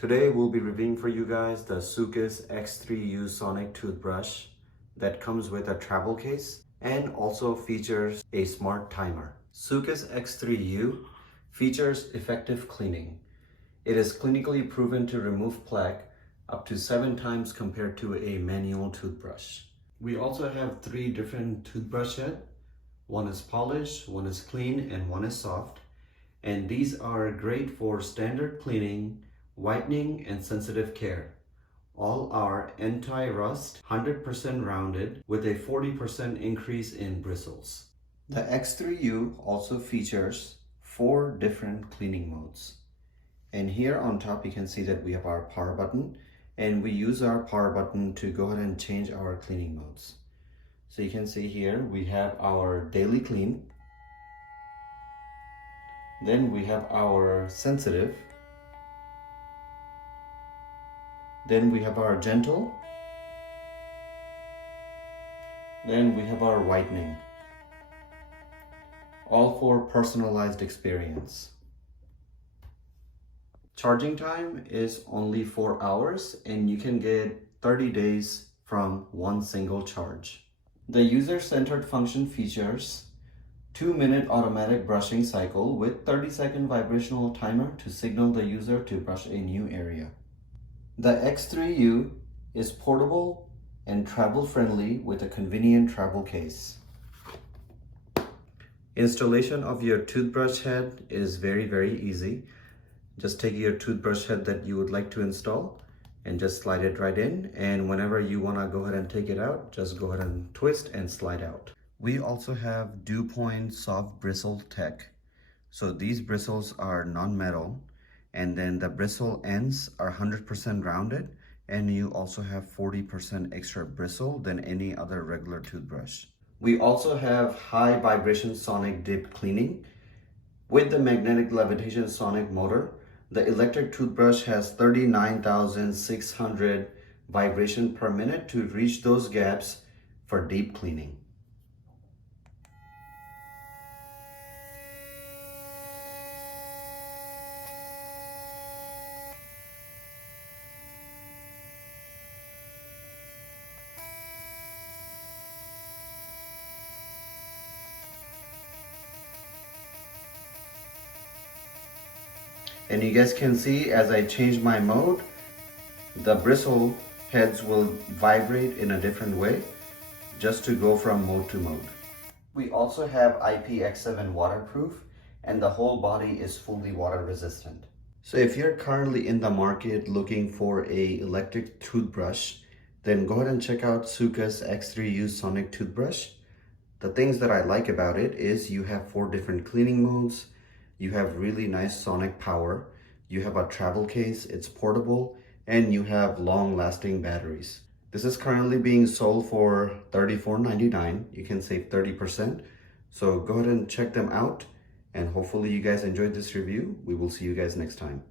Today we'll be reviewing for you guys the Soocas X3U sonic toothbrush that comes with a travel case and also features a smart timer. Soocas X3U features effective cleaning. It is clinically proven to remove plaque up to 7 times compared to a manual toothbrush. We also have 3 different toothbrush heads. One is polished, one is clean, and one is soft. And these are great for standard cleaning, whitening, and sensitive care. All are anti-rust, 100% rounded, with a 40% increase in bristles. The X3U also features 4 different cleaning modes. And here on top you can see that we have our power button, and we use our power button to go ahead and change our cleaning modes. So you can see here we have our daily clean, then we have our sensitive, then we have our gentle, then we have our whitening, all for personalized experience. Charging time is only 4 hours, and you can get 30 days from one single charge. The user-centered function features 2-minute automatic brushing cycle with 30-second vibrational timer to signal the user to brush a new area. The X3U is portable and travel-friendly with a convenient travel case. Installation of your toothbrush head is very easy. Just take your toothbrush head that you would like to install and just slide it right in, and whenever you want to go ahead and take it out, just go ahead and twist and slide out. We also have Dew Point soft bristle tech. So these bristles are non-metal, and then the bristle ends are 100% rounded, and you also have 40% extra bristle than any other regular toothbrush. We also have high vibration sonic deep cleaning. With the magnetic levitation sonic motor, the electric toothbrush has 39,600 vibration per minute to reach those gaps for deep cleaning. And you guys can see as I change my mode, the bristle heads will vibrate in a different way just to go from mode to mode. We also have IPX7 waterproof, and the whole body is fully water resistant. So if you're currently in the market looking for a electric toothbrush, then go ahead and check out Soocas X3U sonic toothbrush. The things that I like about it is you have 4 different cleaning modes. You have really nice sonic power, you have a travel case, it's portable, and you have long-lasting batteries. This is currently being sold for $34.99. You can save 30%. So go ahead and check them out, and hopefully you guys enjoyed this review. We will see you guys next time.